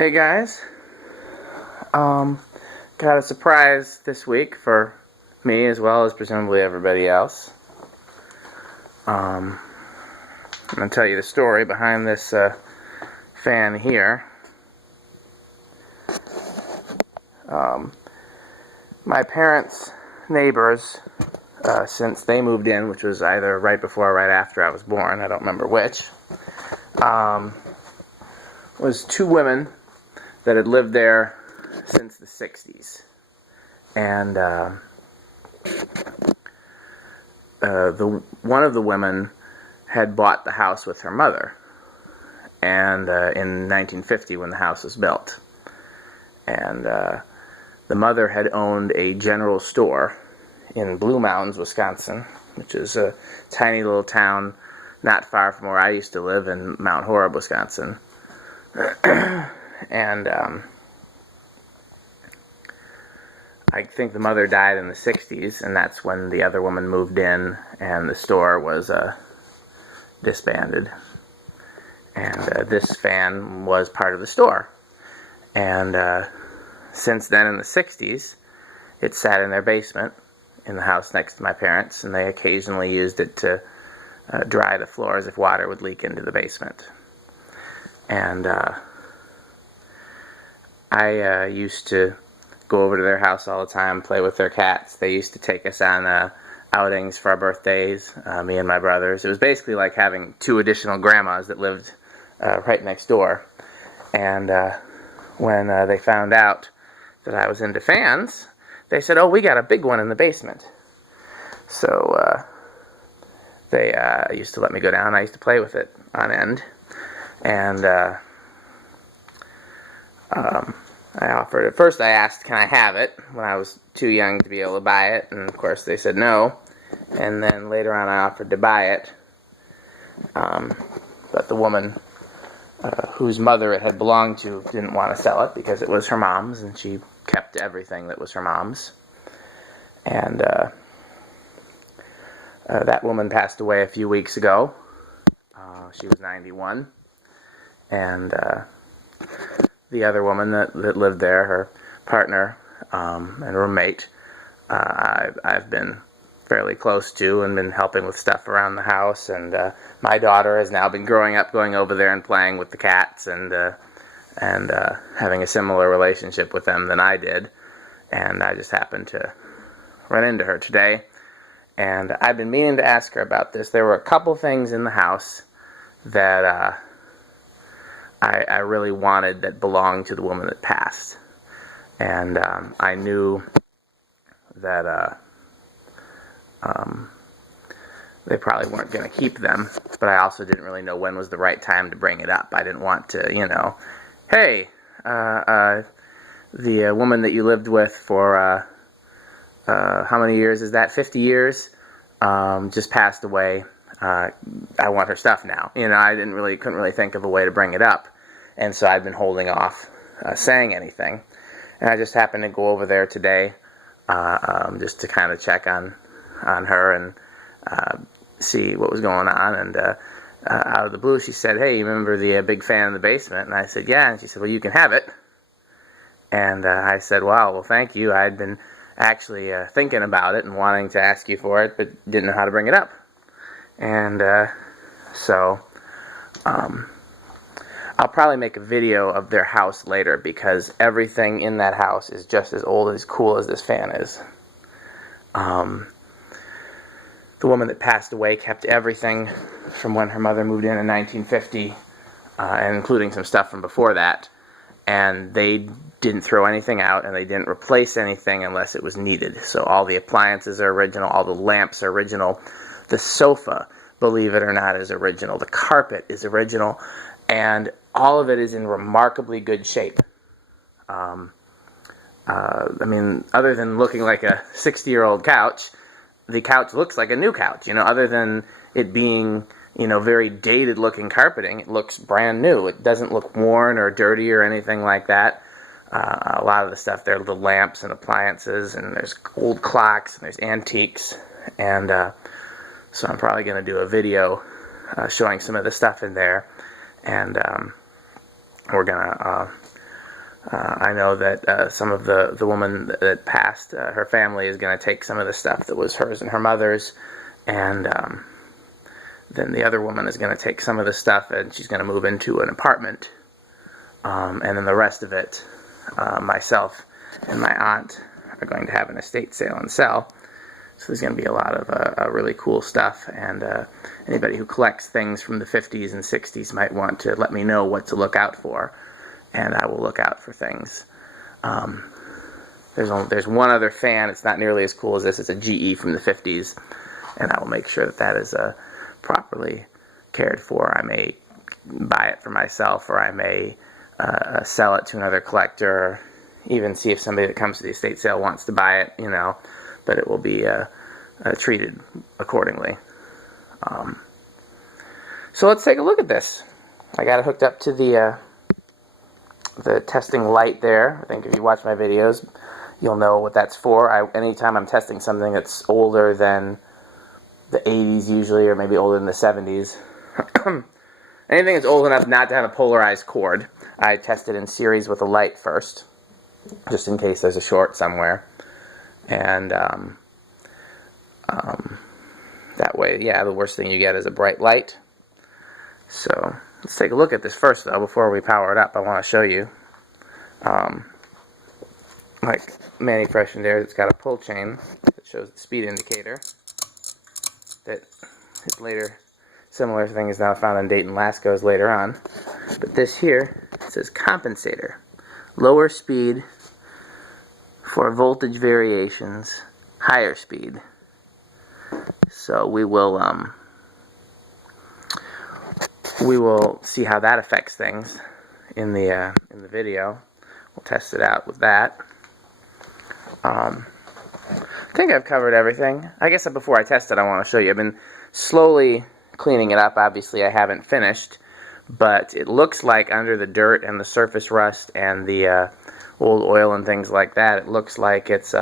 Hey guys, got a surprise this week for me as well as presumably everybody else. I'm going to tell you the story behind this fan here. My parents' neighbors, since they moved in, which was either right before or right after I was born, I don't remember which, was two women that had lived there since the 60s. And one of the women had bought the house with her mother, and in 1950 when the house was built. And the mother had owned a general store in Blue Mountains, Wisconsin, which is a tiny little town not far from where I used to live in Mount Horeb, Wisconsin. And I think the mother died in the 60s, and that's when the other woman moved in and the store was disbanded. And this fan was part of the store. And since then, in the 60s, it sat in their basement in the house next to my parents, and they occasionally used it to dry the floors if water would leak into the basement. And I used to go over to their house all the time, play with their cats. They used to take us on outings for our birthdays, me and my brothers. It was basically like having two additional grandmas that lived right next door. And when they found out that I was into fans, they said, "Oh, we got a big one in the basement." So they used to let me go down. I used to play with it on end. And I offered, at first I asked, can I have it, when I was too young to be able to buy it, and of course they said no. And then later on I offered to buy it, but the woman whose mother it had belonged to didn't want to sell it because it was her mom's, and she kept everything that was her mom's. And that woman passed away a few weeks ago. She was 91. And the other woman that lived there, her partner and roommate, I've been fairly close to and been helping with stuff around the house. And my daughter has now been growing up, going over there and playing with the cats and having a similar relationship with them than I did. And I just happened to run into her today. And I've been meaning to ask her about this. There were a couple things in the house that I really wanted that belonged to the woman that passed. And I knew that they probably weren't going to keep them, but I also didn't really know when was the right time to bring it up. I didn't want to, hey, the woman that you lived with for, how many years is that? 50 years? Just passed away. I want her stuff now. I couldn't really think of a way to bring it up. And so I'd been holding off saying anything. And I just happened to go over there today just to kind of check on her and see what was going on. And out of the blue, she said, "Hey, you remember the big fan in the basement?" And I said, "Yeah." And she said, "Well, you can have it." And I said, "Wow, well, thank you. I'd been actually thinking about it and wanting to ask you for it, but didn't know how to bring it up." And so I'll probably make a video of their house later because everything in that house is just as old and as cool as this fan is. The woman that passed away kept everything from when her mother moved in 1950, and including some stuff from before that. And they didn't throw anything out, and they didn't replace anything unless it was needed. So all the appliances are original, all the lamps are original. The sofa, believe it or not, is original. The carpet is original, and all of it is in remarkably good shape. Other than looking like a 60-year-old couch, the couch looks like a new couch. Other than it being, very dated-looking carpeting, it looks brand new. It doesn't look worn or dirty or anything like that. A lot of the stuff there, the lamps and appliances, and there's old clocks, and there's antiques, and so I'm probably going to do a video showing some of the stuff in there, and we're going to I know that some of the woman that passed, her family is going to take some of the stuff that was hers and her mother's, and then the other woman is going to take some of the stuff and she's going to move into an apartment, and then the rest of it, myself and my aunt are going to have an estate sale and sell. So there's going to be a lot of really cool stuff, and anybody who collects things from the 50s and 60s might want to let me know what to look out for, and I will look out for things. There's one other fan. It's not nearly as cool as this. It's a GE from the 50s, and I will make sure that that is properly cared for. I may buy it for myself, or I may sell it to another collector, or even see if somebody that comes to the estate sale wants to buy it, but it will be treated accordingly. So let's take a look at this. I got it hooked up to the testing light there. I think if you watch my videos, you'll know what that's for. Anytime I'm testing something that's older than the 80s usually, or maybe older than the 70s, anything that's old enough not to have a polarized cord, I test it in series with a light first, just in case there's a short somewhere. And that way, yeah, the worst thing you get is a bright light. So let's take a look at this first, though, before we power it up. I want to show you, like Manny Fresh and Aire, it's got a pull chain that shows the speed indicator. That is later, similar thing is now found on Dayton Lasco's later on. But this here says Compensator, lower speed for voltage variations, higher speed. So we will see how that affects things in the video. We'll test it out with that. I think I've covered everything. I guess before I test it, I want to show you. I've been slowly cleaning it up. Obviously, I haven't finished, but it looks like under the dirt and the surface rust and the old oil and things like that, it looks like it's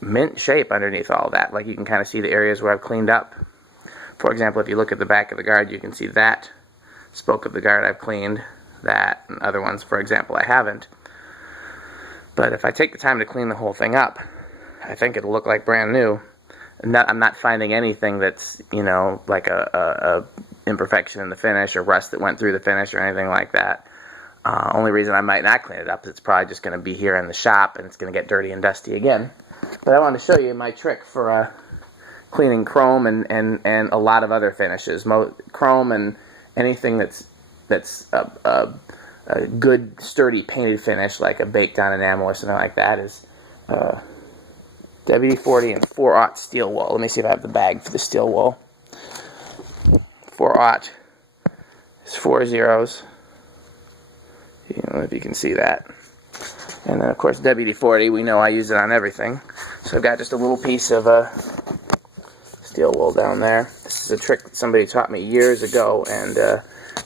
mint shape underneath all that. Like you can kind of see the areas where I've cleaned up. For example, if you look at the back of the guard, you can see that spoke of the guard I've cleaned, that, and other ones, for example, I haven't. But if I take the time to clean the whole thing up, I think it'll look like brand new. I'm not finding anything that's, like a imperfection in the finish or rust that went through the finish or anything like that. Only reason I might not clean it up is it's probably just going to be here in the shop and it's going to get dirty and dusty again. But I wanted to show you my trick for cleaning chrome and a lot of other finishes. Chrome and anything that's a good sturdy painted finish, like a baked on enamel or something like that, is WD-40 and 4/0 steel wool. Let me see if I have the bag for the steel wool. 4/0 is 4 zeros. I don't know if you can see that. And then, of course, WD-40, we know I use it on everything. So I've got just a little piece of steel wool down there. This is a trick that somebody taught me years ago, and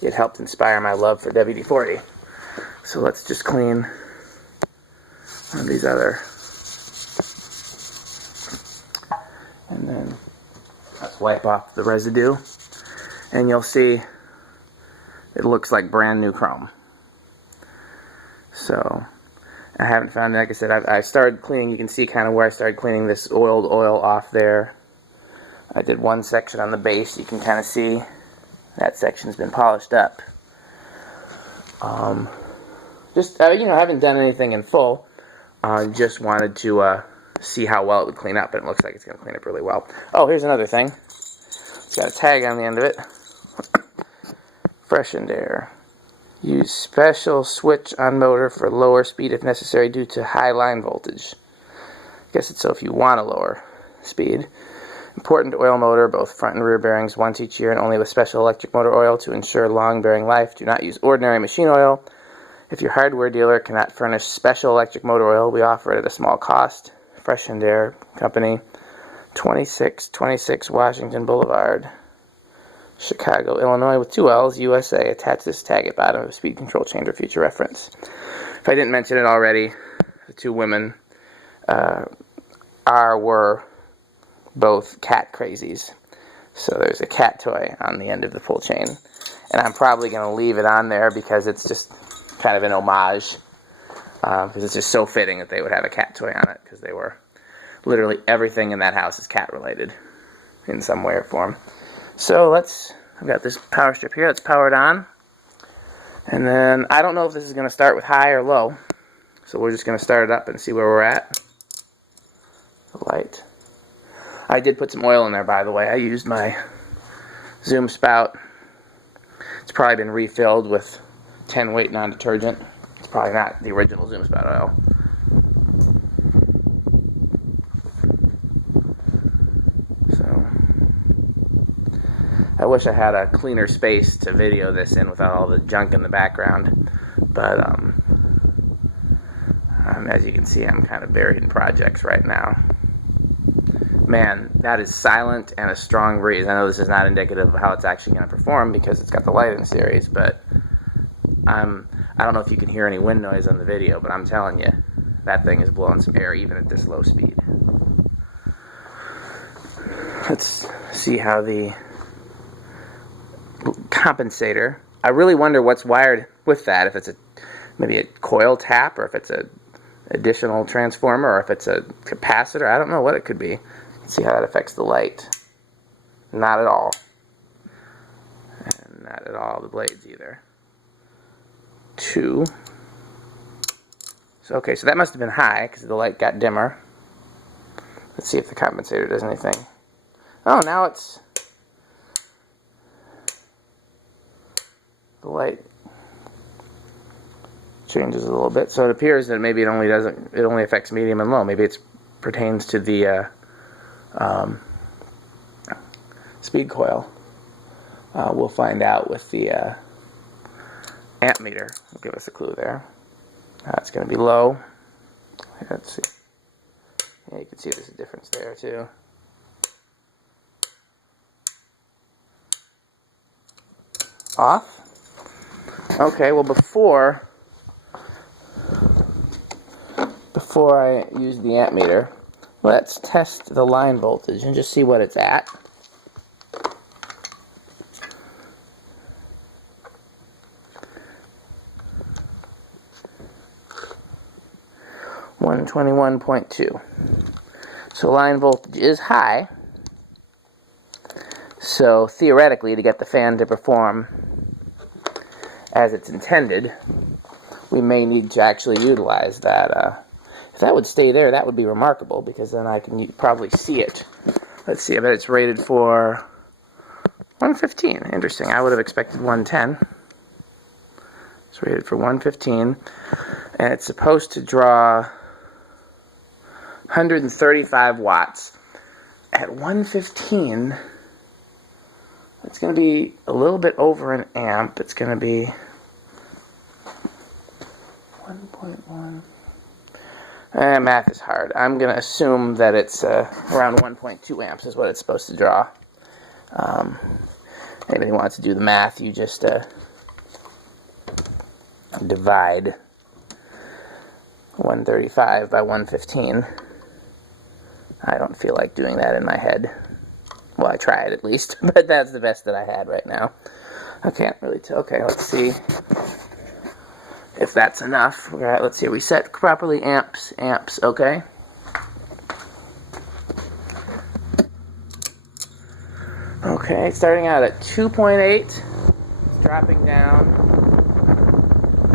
it helped inspire my love for WD-40. So let's just clean one of these other. And then let's wipe off the residue. And you'll see it looks like brand new chrome. So I haven't found, like I said, I started cleaning. You can see kind of where I started cleaning this oiled oil off there. I did one section on the base. You can kind of see that section's been polished up. I haven't done anything in full. Just wanted to see how well it would clean up, and it looks like it's going to clean up really well. Oh, here's another thing. It's got a tag on the end of it. Fresh and Aire. Use special switch on motor for lower speed if necessary due to high line voltage. I guess it's so if you want a lower speed. Important oil motor, both front and rear bearings, once each year and only with special electric motor oil to ensure long bearing life. Do not use ordinary machine oil. If your hardware dealer cannot furnish special electric motor oil, we offer it at a small cost. Fresh and Aire Company, 2626 Washington Boulevard, Chicago, Illinois, with 2 L's, USA. Attach this tag at bottom of the speed control chain for future reference. If I didn't mention it already, the two women were both cat crazies. So there's a cat toy on the end of the pull chain. And I'm probably going to leave it on there because it's just kind of an homage because it's just so fitting that they would have a cat toy on it, because they were literally everything in that house is cat related in some way or form. So I've got this power strip here that's powered on, and then I don't know if this is going to start with high or low, so we're just going to start it up and see where we're at. The light. I did put some oil in there, by the way. I used my Zoom spout. It's probably been refilled with 10 weight non-detergent. It's probably not the original Zoom spout oil. So I wish I had a cleaner space to video this in without all the junk in the background, but as you can see, I'm kind of buried in projects right now. Man, that is silent and a strong breeze. I know this is not indicative of how it's actually going to perform because it's got the lighting series, but I don't know if you can hear any wind noise on the video, but I'm telling you, that thing is blowing some air even at this low speed. Let's see how the compensator, I really wonder what's wired with that, if it's maybe a coil tap, or if it's a additional transformer, or if it's a capacitor. I don't know what it could be. Let's see how that affects the light. Not at all. And not at all the blades either. 2. So okay, so that must have been high because the light got dimmer. Let's see if the compensator does anything. Oh, now it's the light changes a little bit, so it appears that maybe it only affects medium and low. Maybe it pertains to the speed coil. We'll find out with the amp meter. It'll give us a clue there. It's going to be low. Let's see. Yeah, you can see there's a difference there too. Off. Okay, well before I use the amp meter, let's test the line voltage and just see what it's at. $121.2. So line voltage is high. So theoretically, to get the fan to perform as it's intended, we may need to actually utilize that. If that would stay there, that would be remarkable, because then I can probably see it. Let's see, I bet it's rated for 115. Interesting, I would have expected 110. It's rated for 115, and it's supposed to draw 135 watts. At 115, it's going to be a little bit over an amp. It's going to be 1.1. Math is hard. I'm going to assume that it's around 1.2 amps is what it's supposed to draw. Anybody wants to do the math, you just divide 135 by 115. I don't feel like doing that in my head. Well, I tried at least, but that's the best that I had right now. I can't really tell. Okay, let's see if that's enough. Right, let's see. We set properly amps, okay. Okay, starting out at 2.8, dropping down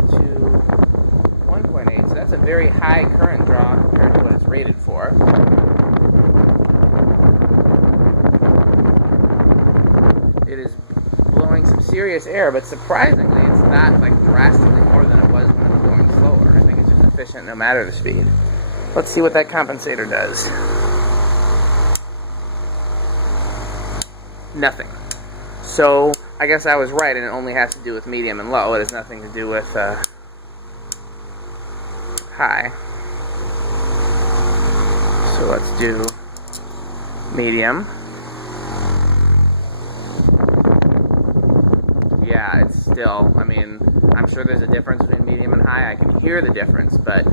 to 1.8. So that's a very high current draw compared to what it's rated for. It is blowing some serious air, but surprisingly, it's not like drastically more than it was when it was going slower. I think it's just efficient no matter the speed. Let's see what that compensator does. Nothing. So I guess I was right, and it only has to do with medium and low. It has nothing to do with high. So let's do medium. Yeah, it's still, I mean, I'm sure there's a difference between medium and high. I can hear the difference, but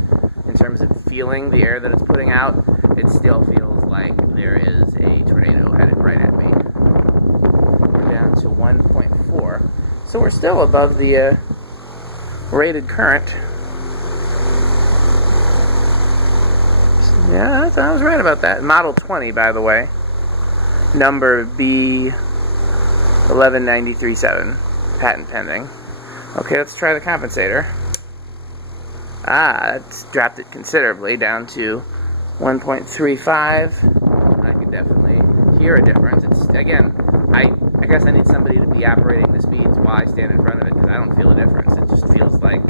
in terms of feeling the air that it's putting out, it still feels like there is a tornado headed right at me. We're down to 1.4. So we're still above the rated current. Yeah, I was right about that. Model 20, by the way. Number B11937. Patent pending. Okay, let's try the compensator. It's dropped it considerably down to 1.35. I can definitely hear a difference. It's, again, I guess I need somebody to be operating the speeds while I stand in front of it, because I don't feel a difference. It just feels like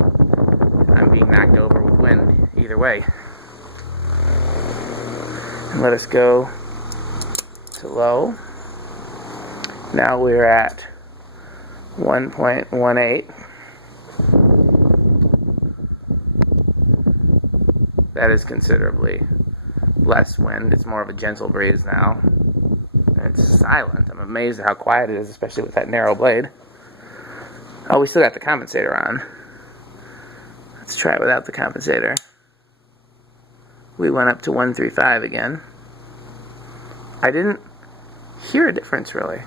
I'm being knocked over with wind either way. And let us go to low. Now we're at 1.18. That is considerably less wind. It's more of a gentle breeze now. And it's silent. I'm amazed at how quiet it is, especially with that narrow blade. Oh, we still got the compensator on. Let's try it without the compensator. We went up to 135 again. I didn't hear a difference, really.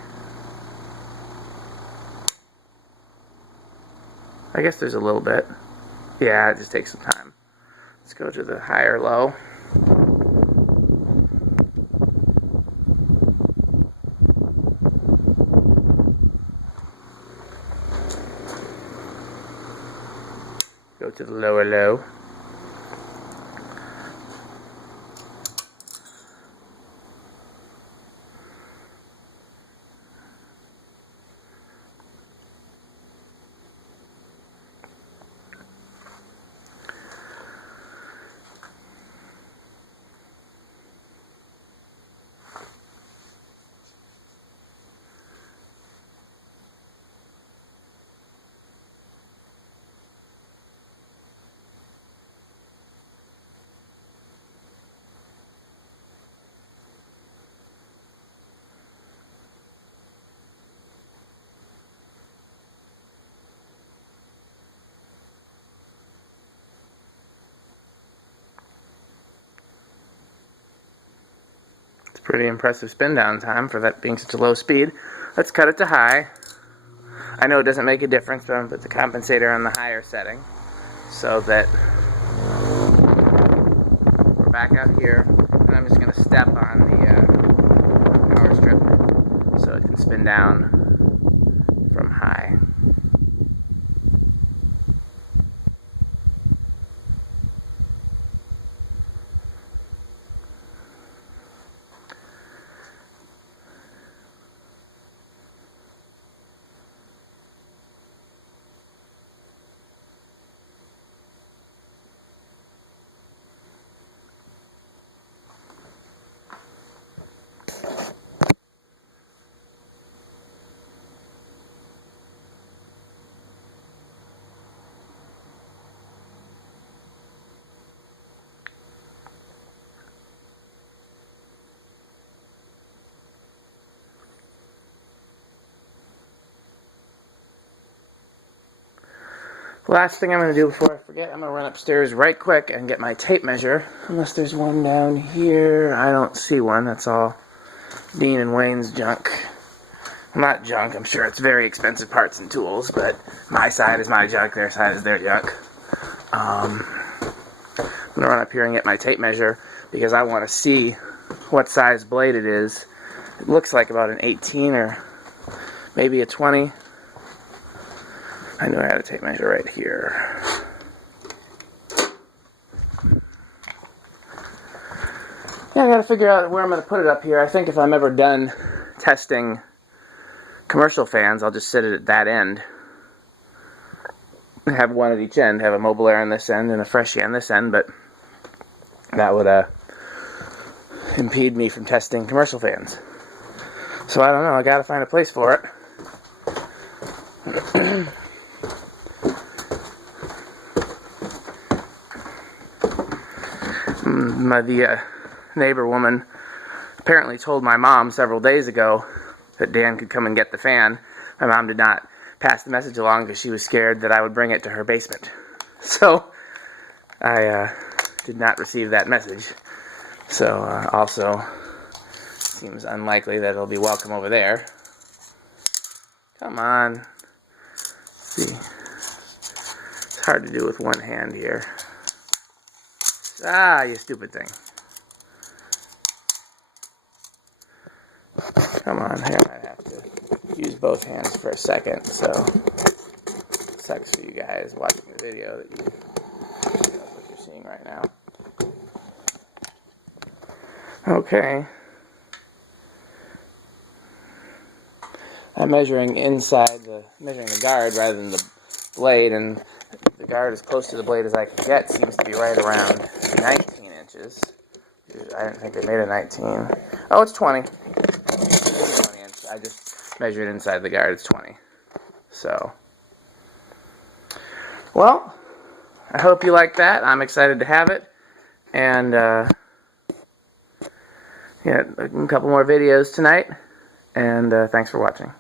I guess there's a little bit. Yeah, it just takes some time. Let's go to the higher low. Go to the lower low. Pretty impressive spin down time for that being such a low speed. Let's cut it to high. I know it doesn't make a difference, but I'm going to put the compensator on the higher setting so that we're back out here, and I'm just going to step on the power strip so it can spin down from high. Last thing I'm going to do before I forget, I'm going to run upstairs right quick and get my tape measure. Unless there's one down here. I don't see one. That's all Dean and Wayne's junk. Not junk. I'm sure it's very expensive parts and tools, but my side is my junk, their side is their junk. I'm going to run up here and get my tape measure because I want to see what size blade it is. It looks like about an 18 or maybe a 20. I knew I had a tape measure right here. Yeah, I gotta figure out where I'm gonna put it up here. I think if I'm ever done testing commercial fans, I'll just sit it at that end. Have one at each end, have a mobile air on this end and a freshie on this end, but that would impede me from testing commercial fans. So I don't know, I gotta find a place for it. The neighbor woman apparently told my mom several days ago that Dan could come and get the fan. My mom did not pass the message along because she was scared that I would bring it to her basement. So I did not receive that message. So also seems unlikely that it'll be welcome over there. Come on. Let's see. It's hard to do with one hand here. Ah, you stupid thing. both hands for a second, so it sucks for you guys watching the video that that's what you're seeing right now. Okay. I'm measuring the guard rather than the blade, and the guard as close to the blade as I can get seems to be right around 19 inches. I didn't think they made a 19. Oh, it's 20. 20 inches. I just measured inside the guard. It's 20. So, well, I hope you like that. I'm excited to have it. And, yeah, a couple more videos tonight. And thanks for watching.